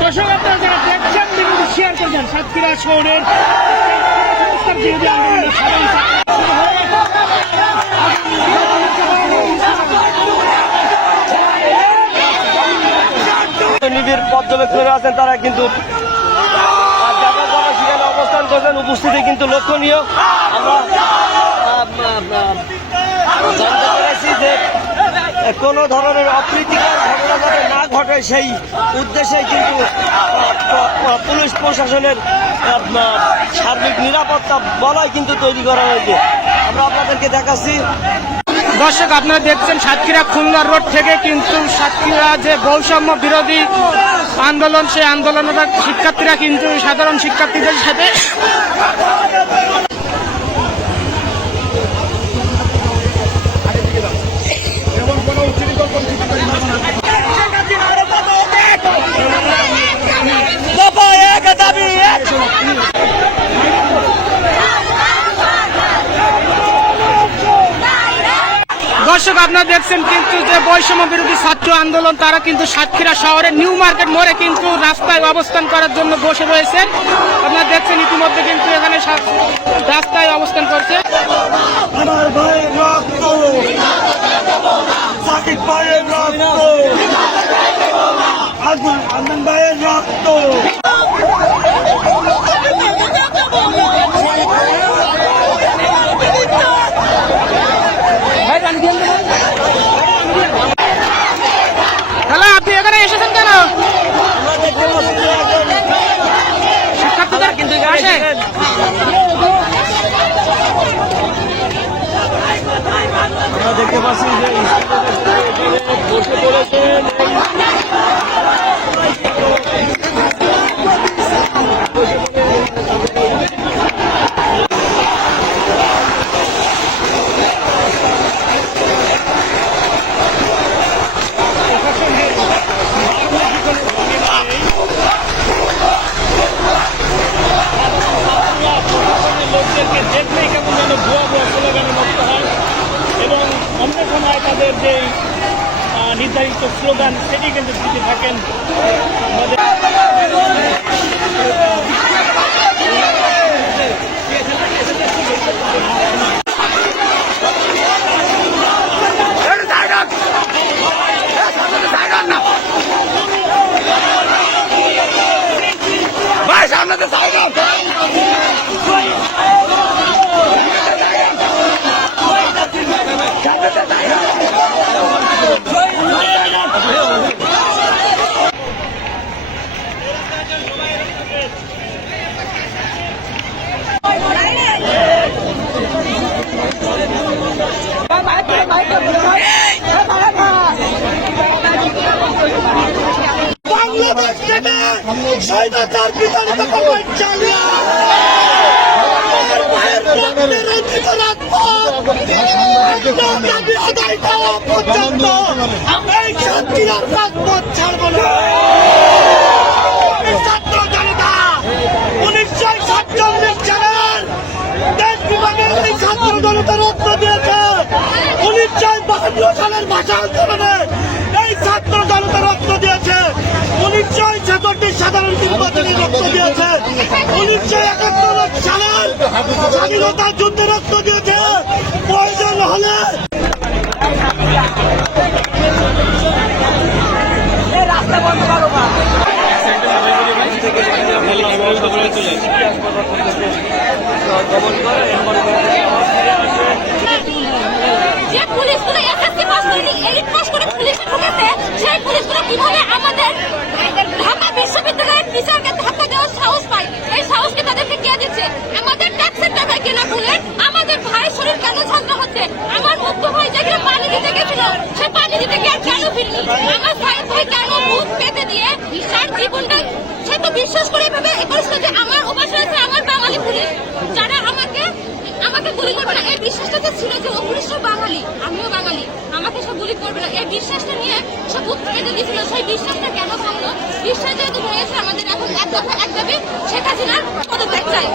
দর্শক আপনারা যারা দেখছেন ভিডিওটি শেয়ার করবেন সাতক্ষীরা শহরের নিবিড় পর্যবেক্ষণে আছেন তারা কিন্তু। সেখানে অবস্থান করছেন, উপস্থিতি কিন্তু লক্ষণীয়। আমরা কোনো ধরনের অপ্রীতিকর ঘটনা যাতে না ঘটে সেই উদ্দেশ্যে কিন্তু পুলিশ প্রশাসনের সার্বিক নিরাপত্তা বলয় কিন্তু তৈরি করা হয়েছে। আমরা আপনাদেরকে দেখাচ্ছি। দর্শক, আপনারা দেখছেন সাতক্ষীরা খুলনা রোড থেকে কিন্তু সাতক্ষীরা যে বৈষম্য বিরোধী আন্দোলন, সেই আন্দোলনের শিক্ষার্থীরা কিন্তু সাধারণ শিক্ষার্থীদের সাথে আপনারা দেখছেন কিন্তু যে বৈষম্য বিরোধী ছাত্র আন্দোলন, তারা কিন্তু সাতক্ষীরা শহরের নিউ মার্কেট মোড়ে কিন্তু রাস্তায় অবস্থান করার জন্য বসে রয়েছেন আপনারা দেখছেন ইতিমধ্যে কিন্তু এখানে রাস্তায় অবস্থান করছে। আমার ভাইয়ের রক্ত সাকিব ভাইয়ের রক্ত আজমান আজমান ভাইয়ের রক্ত হ্যালো আপনি এখানে এসেছেন কেন আমরা দেখতে পাচ্ছি যে একজন শিক্ষার্থীদের কিন্তু আসে আমরা দেখতে পাচ্ছি যে বসে পড়েছেন সময় তাদের যে আহ, নির্ধারিত স্লোগান সেটি কিন্তু দিতে থাকেন আমাদের বাংলাদেশ থেকে স্বৈরাচার বিতাড়িত করবেন চালিয়ে রঞ্জিত রাজপথ আদায় পর্যন্ত এই সাতক্ষীরার রাজপথ ছাড়ব না এই ছাত্র জনতা উনিশশো সাতচল্লিশ সালের দেশ বিভাগের এই ছাত্র জনতা রক্ত দিয়েছে উনিশশো বাহান্ন সালের ভাষা আন্দোলনে এই ছাত্র জনতা রক্ত দিয়েছে উনিশশো ছেষট্টি সাধারণ নির্বাচনে রক্ত দিয়েছে উনিশশো একাত্তর সালের স্বাধীনতা যুদ্ধে রক্ত দিয়েছে। প্রয়োজন হলে যে পুলিশগুলো এসএসসি পাস করে এইট পাস করে পুলিশে ঢুকেছে, সেই পুলিশগুলো কীভাবে আমাদের পেতে বিশ্বাস গুলি এই বিশ্বাসটা ছিল যে ও পুলিশটা আমিও বাঙালি আমাকে সে গুলি করবে না এই বিশ্বাসটা নিয়ে সে বুক কেটে দিয়েছিল বিশ্বাসটা কেন ভাঙলো বিশ্বাস যেহেতু হয়েছে আমাদের এখন এক দফা এক দাবি, শেখ হাসিনার পদত্যাগ চাই।